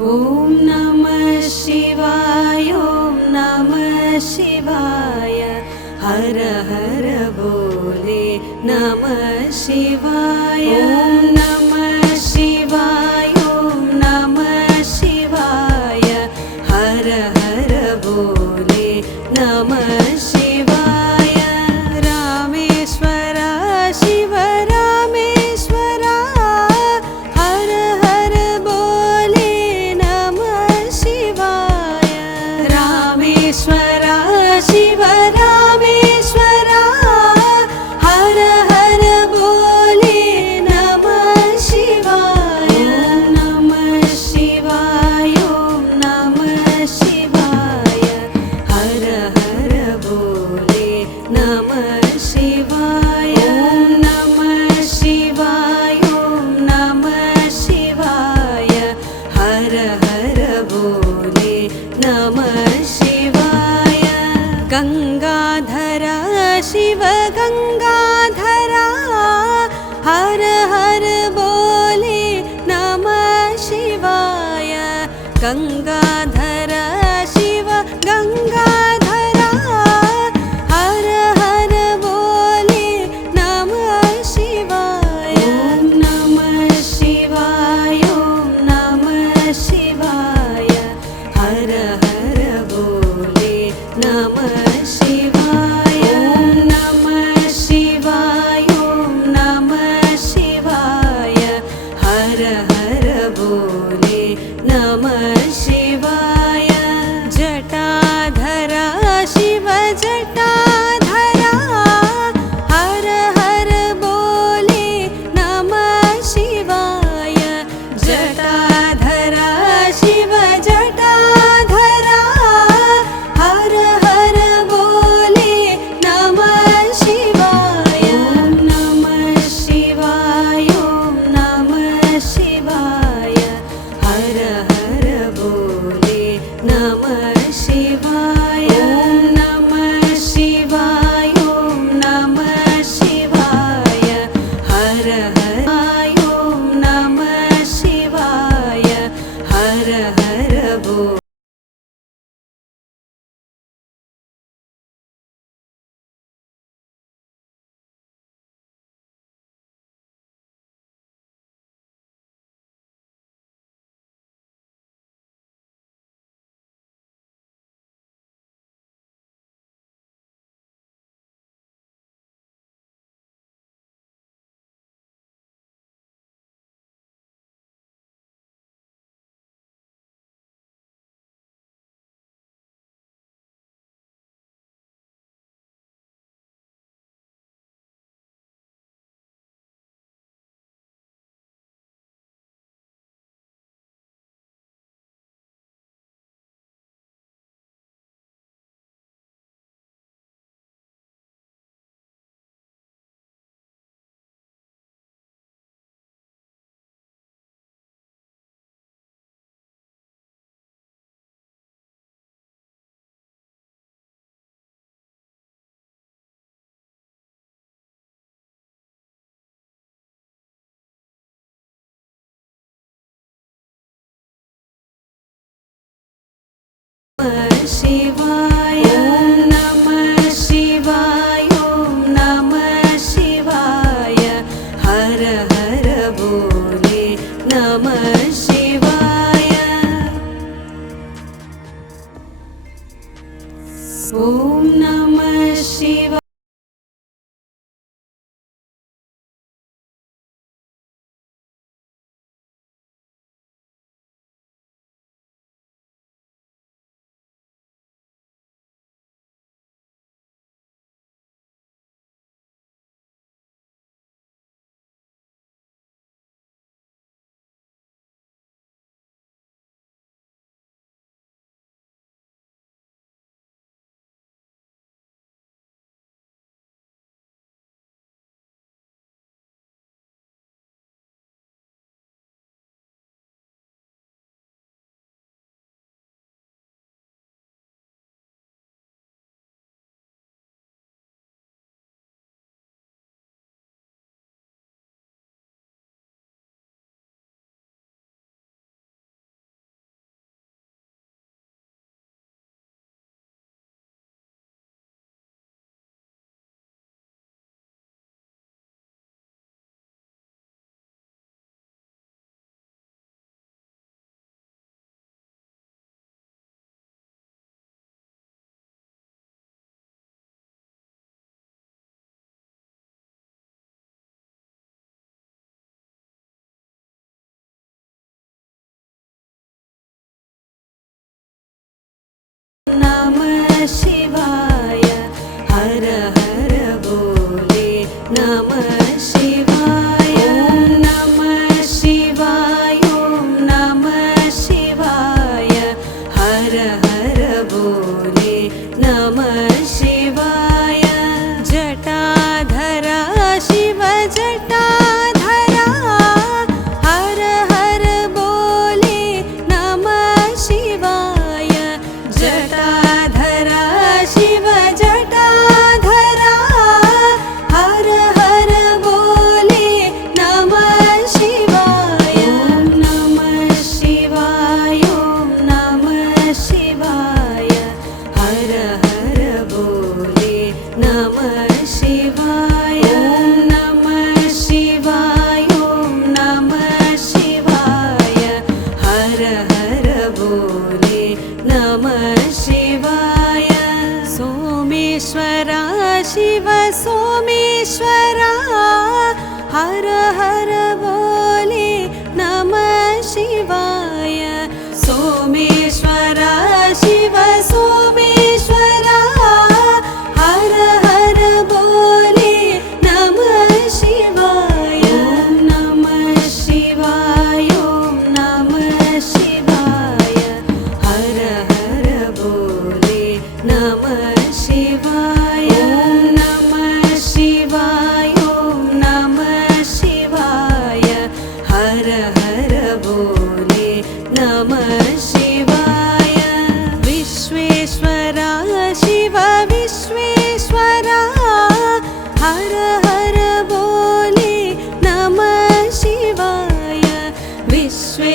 ॐ नमः शिवाय ॐ नमः शिवाय हर हर बोले नमः शिवाय ॐ नमः शिवाय ॐ नमः शिवाय हर हर बोले नमः शिवाय रामेश्वर शिव रामेश्वर हर हर बोले नमः शिवाय रामेश्वर शिव रामेश्वर हर हर बोले नमः शिवाय नमः शिवाय ॐ नमः शिवाय हर हर बोले नमः शिवाय नमः शिवाय ॐ नमः शिवाय हर हर बोले नमः शिवाय गंगाधर शिव गंगाधर हर हर बोले नमः शिवाय गंगाधर शिव गंगाधर हर हर बोले नमः शिवाय ॐ नमः शिवाय ॐ नमः शिवाय हर हर बोले नमः शिवाय ॐ नमः शिवाय ॐ नमः शिवाय हर हर बोले नमः शिवाय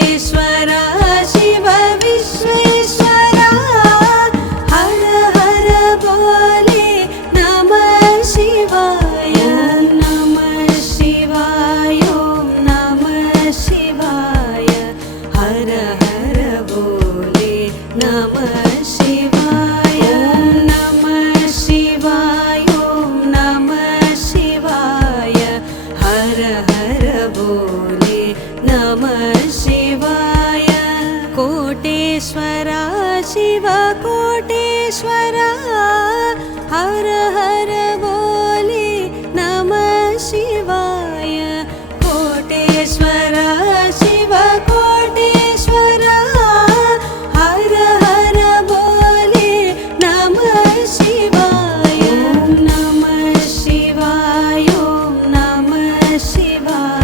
कोटेश्वरा शिव विश्वेश्वरा हर हर बोले नमः शिवाय नमः शिवाय ओम नमः शिवाय हर हर बोले नमः शिवाय नमः शिवाय ओम नमः शिवाय हर हर बोले नमः शिवाय कोटेश्वरा शिव कोटेश्वरा हर हर बोले नमः शिवाय कोटेश्वरा शिव कोटेश्वरा हर हर बोले नमः शिवाय नमः शिवाय ओम नमः शिवाय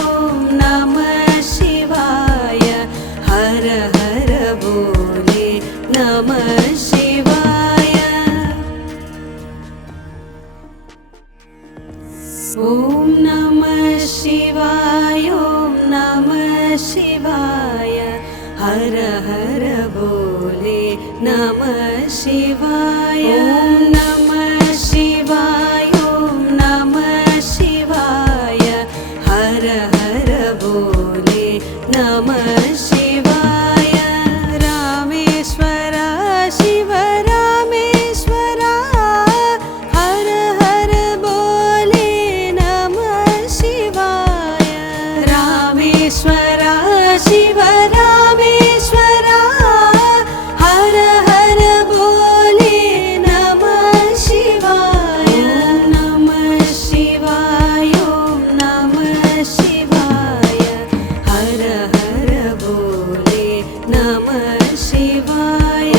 ओम नमः शिवाय हर हर बोले नमः शिवाय ओम नमः शिवाय ओम नमः शिवाय हर हर बोले नमः शिवाय ओम नमः शिवाय ओम नमः शिवाय हर हर बोले नमः शिवाय रामेश्वरा शिव रामेश्वरा हर हर बोले नमः शिवाय रामेश्वरा शिव रामेश्वरा हर हर बोले नमः शिवाय नमः शिवाय ओम नमः शिवाय हर हर बोले नमः शिवाय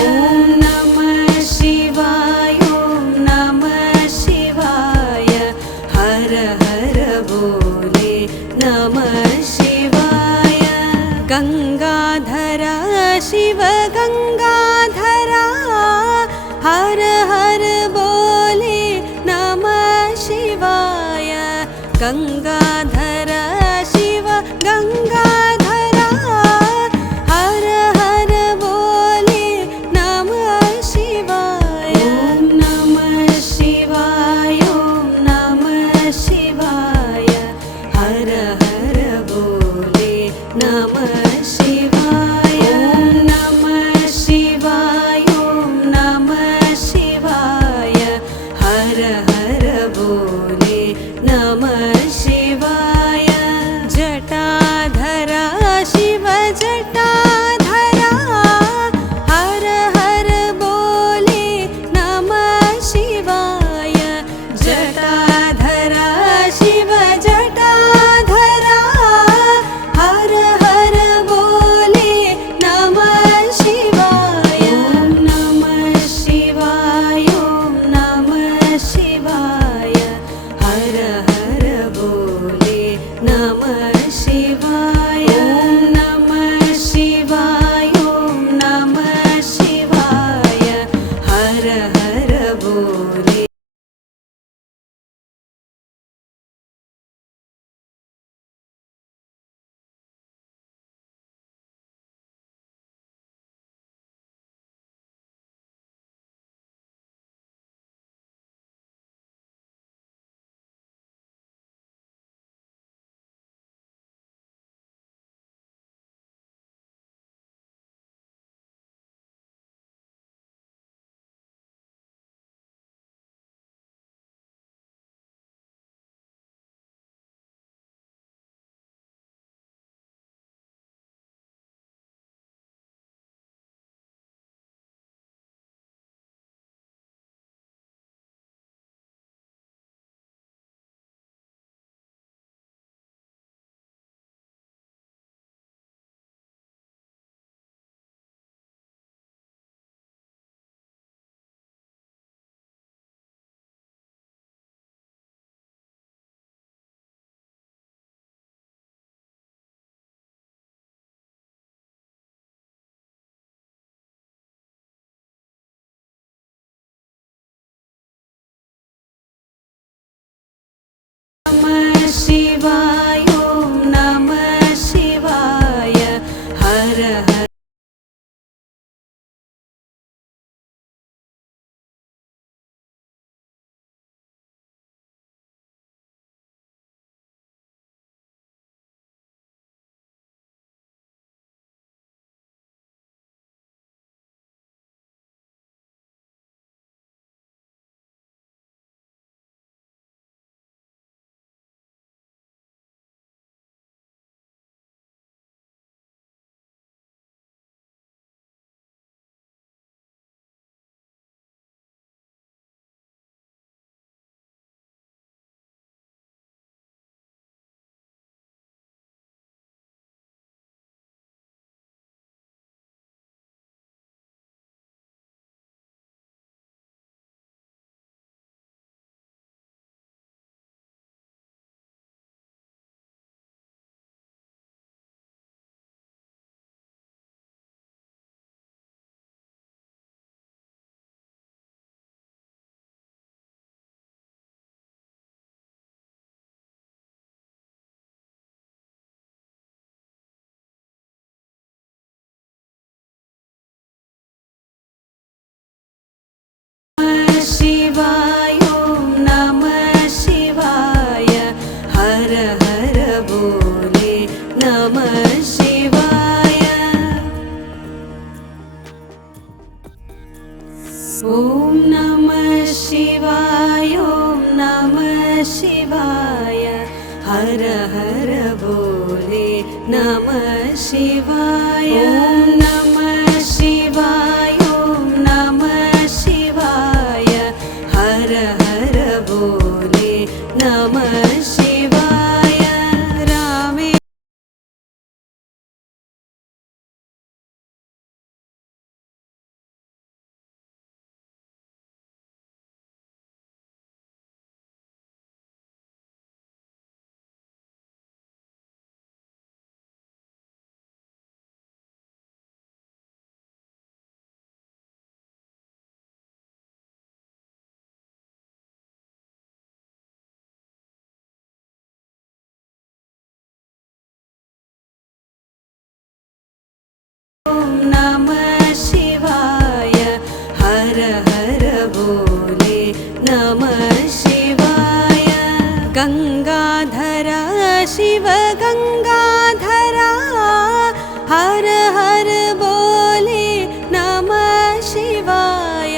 नमः शिवाय ओम नमः शिवाय हर हर बोले नमः शिवाय गंगाधरा शिव गंगाधरा हर हर बोले नमः शिवाय गंगाधरा शिव गंगाधरा हर हर बोले नमः शिवाय ओम नमः शिवाय ओम नमः शिवाय हर हर बोले नमः शिवाय नमः शिवाय ओम नमः शिवाय हर हर बोले नमः शिवाय जटाधरा शिव जटाधरा हर हर बोले नमः शिवाय जटाधरा शिव जटाधरा हर हर बोले नमः शिवाय नमः शिवाय ओम नमः शिवाय हर हर बोले नमः शिवाय नमः शिवाय ओम नमः शिवाय हर हर बोले हर हर बोले नमः शिवाय नमः शिवाय ॐ नमः शिवाय हर हर बोले नमः शिवाय रामे नमः शिवाय हर हर बोले नमः शिवाय गंगाधरा शिव गंगाधरा हर हर बोले नमः शिवाय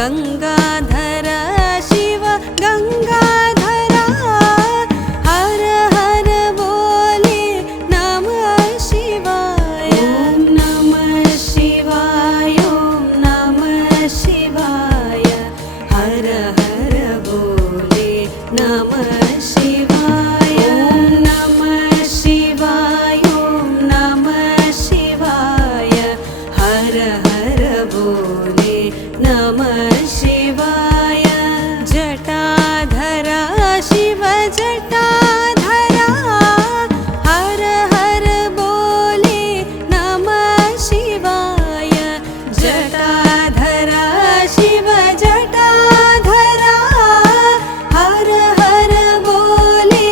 गंगाधरा शिव गंगाधरा हर हर बोले नमः शिवाय नमः शिवाय ॐ नमः शिवाय हर हर बोले नमः शिवाय नमः शिवाय ॐ नमः शिवाय हर हर बोले नमः शिवाय जटाधरा शिव जटाधरा हर हर बोले नमः शिवाय जटाधरा शिव जटाधरा हर हर बोले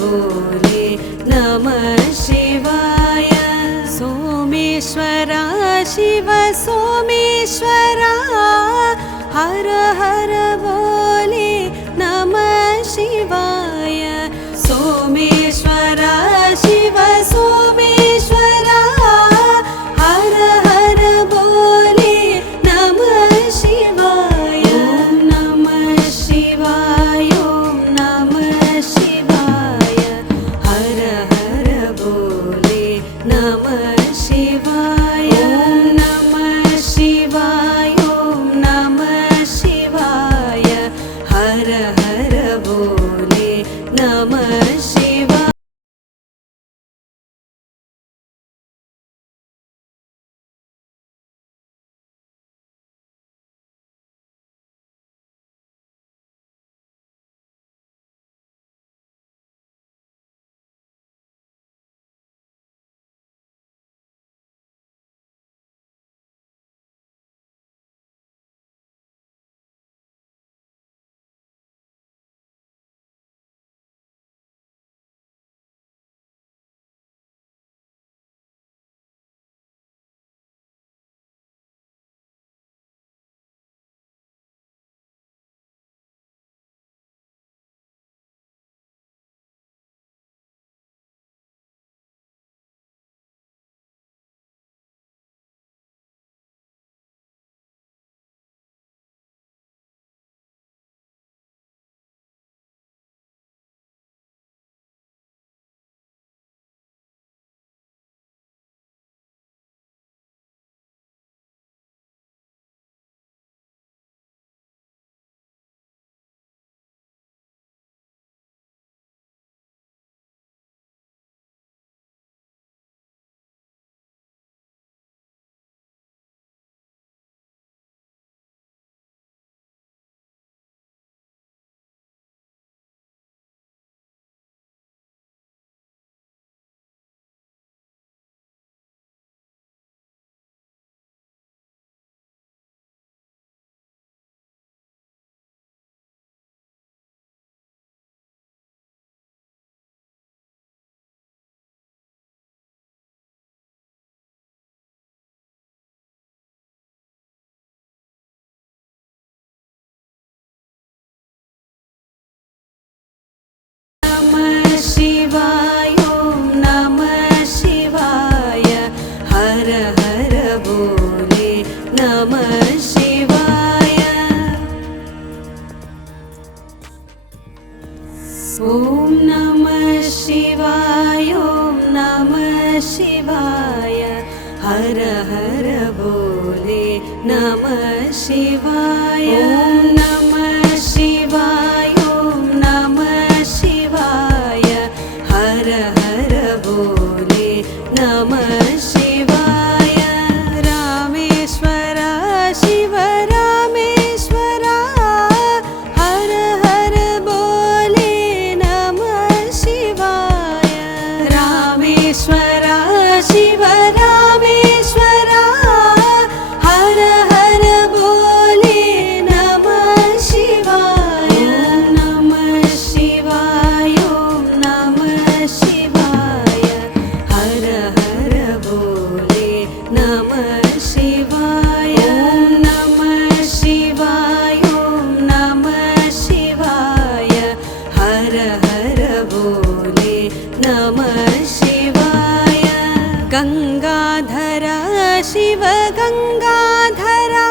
बोले नमः शिवाय। सोमेश्वरा शिव सोमेश्वरा हर हर बोले नमः शिवाय। सोमेश्वरा शिव सोमेश्वरा हर हर बोले नमः शिवाय। ॐ नमः शिवाय ॐ नमः शिवाय हर हर बोले नमः शिवाय। ॐ नमः शिवाय ॐ नमः शिवाय हर हर बोले नमः शिवाय। नमः शिवाय ॐ नमः शिवाय हर हर बोले नमः शिवाय। ॐ नमः शिवाय ॐ नमः शिवाय हर हर बोले नमः शिवाय। ॐ नमः शिवाय ॐ नमः शिवाय हर हर बोले नमः शिवाय। रामेश्वरा शिव रामेश्वरा हर हर बोले नमः शिवाय। रामेश्वरा शिव रामेश्वरा हर हर बोले नमः शिवाय। ॐ नमः शिवाय ॐ नमः शिवाय हर हर बोले नमः शिवाय। ॐ नमः शिवाय ॐ नमः शिवाय हर हर बोले नमः शिवाय। गंगाधरा शिव गंगाधरा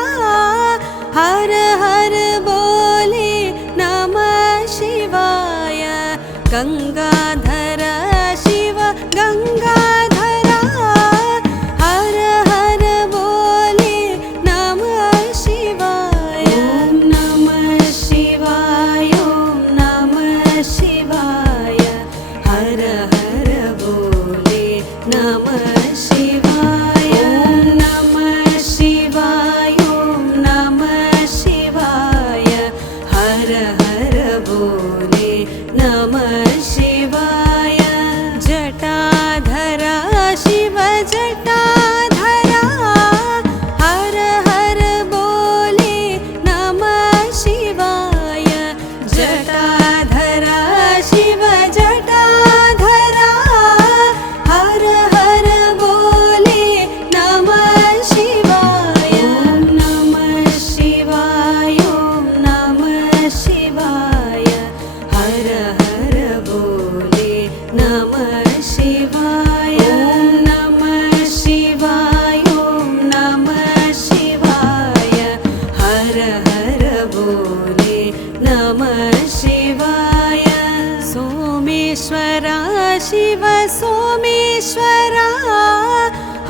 हर हर बोले नमः शिवाय। गंगाधरा शिव गंगाधरा हर हर बोले नमः शिवाय। ॐ नमः शिवाय ॐ नमः शिवाय हर हर बोले नमः शिवाय। ॐ नमः शिवाय ॐ नमः शिवाय हर हर बोले नमः शिवाय। जटाधरा शिव जटाधरा हर हर बोले नमः शिवाय। जटाधरा शिव जटाधरा नमः शिवाय नमः शिवाय नमः शिवाय हर हर बोले नमः शिवाय सोमेश्वरा शिव सोमेश्वरा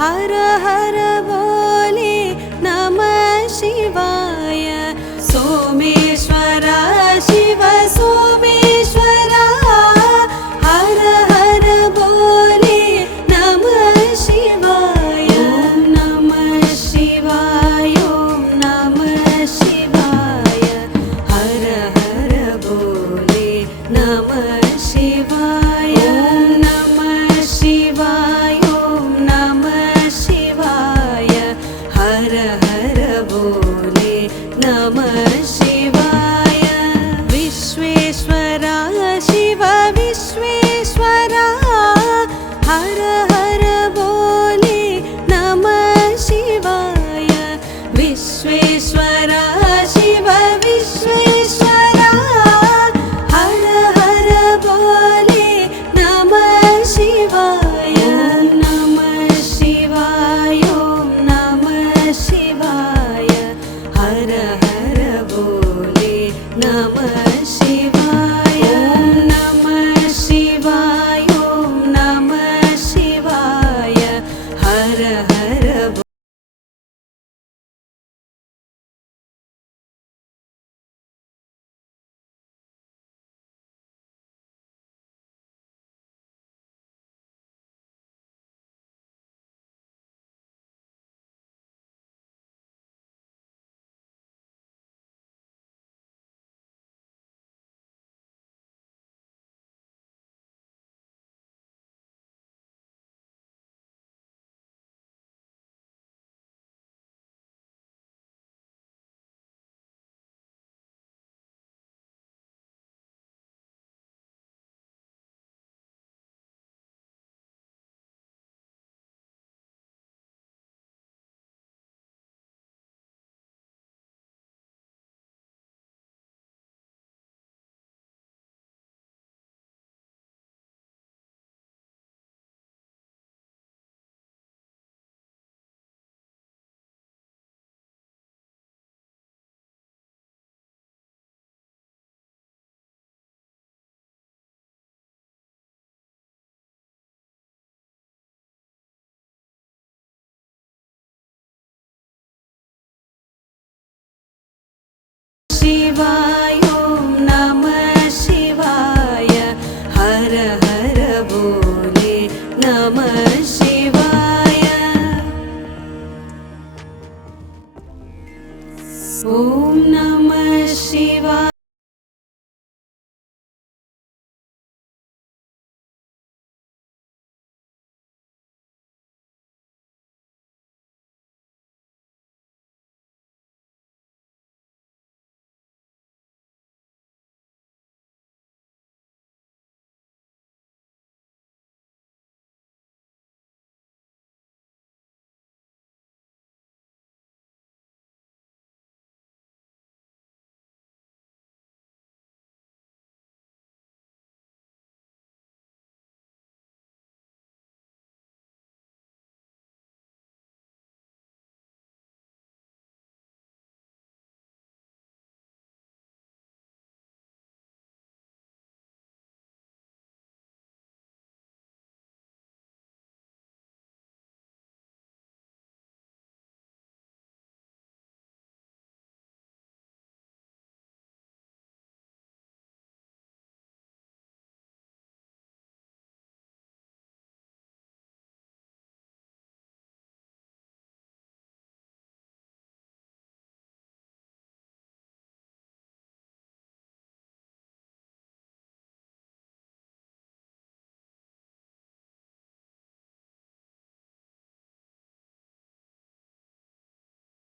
हर हर बोले नमः शिवाय सोमेश्वरा शिव सोमेश्वरा हर हर बोले नमः शिवाय नमः शिवाय नमः शिवाय हर हर बोले नमः शिवाय नमः शिवाय नमः शिवाय हर हर बोले नमः शिवाय विश्वेश्वरा शिव विश्वेश्वरा हर हर बोले नमः शिवाय विश्वेश्वरा शिव विश्वेश्वरा हर हर बोले नमः शिवाय नमः शिवाय नमः शिवाय हर हर बोले नमः शिवाय नमः शिवाय नमः शिवाय हर हर शिवाय नमः शिवाय हर हर बोले नमः शिवाय ॐ नमः शिवाय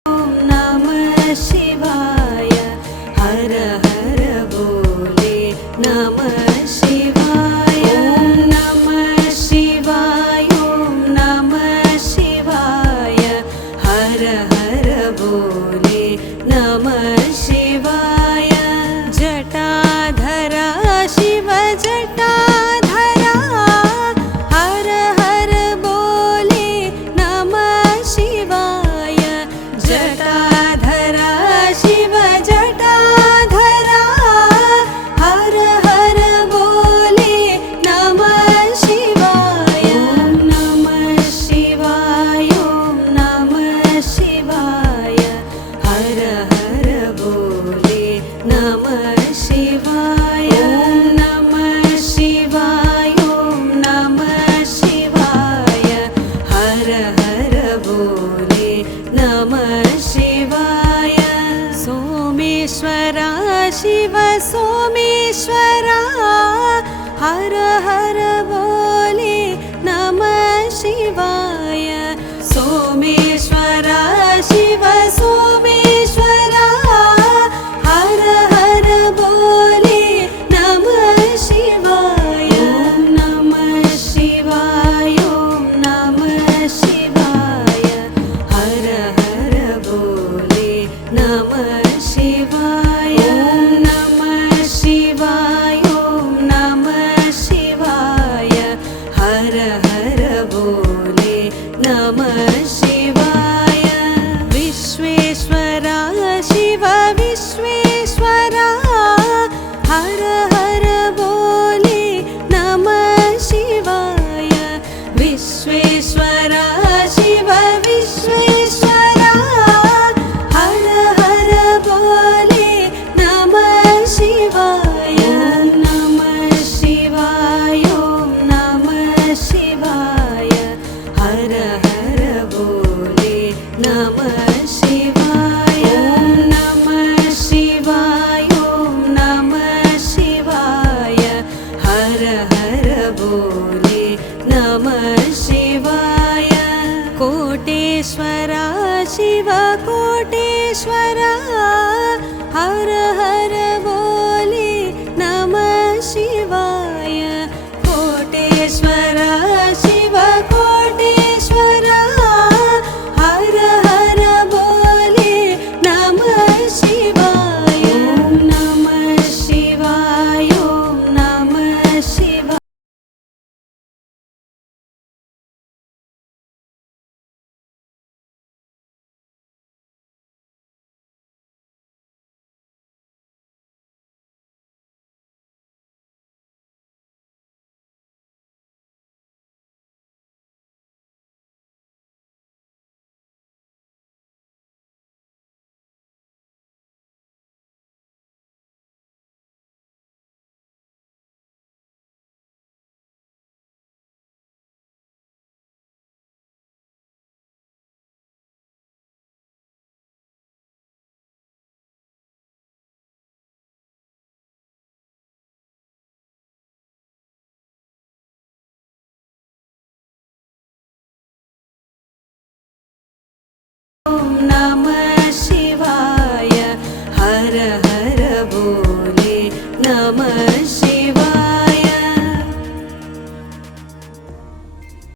नमः शिवाय हर हर बोले नमः शिवाय नमः शिवाय नमः शिवाय हर हर बोले नमः शिवाय जटाधरा शिव जटाधरा हर बोले नमः शिवाय। सोमेश्वरा शिव सोमेश्वरा हर हर बोले नमः शिवाय। ॐ नमः शिवाय ॐ नमः शिवाय हर हर बोले नमः शिवाय। ॐ नमः शिवाय ॐ नमः शिवाय हर हर बोले नमः शिवाय। विश्वेश्वरा शिव विश्वेश्वरा हर हर बोले नमः शिवाय। विश्वेश्वरा शिव विश्वेश्वरा हर हर बोले नमः शिवाय। नमः शिवाय ॐ नमः शिवाय हर हर बोले नमः शिवाय। ॐ नमः शिवाय ॐ नमः शिवाय हर हर बोले नमः शिवाय। कोटेश्वरा शिव कोटेश्वरा हर हर बोले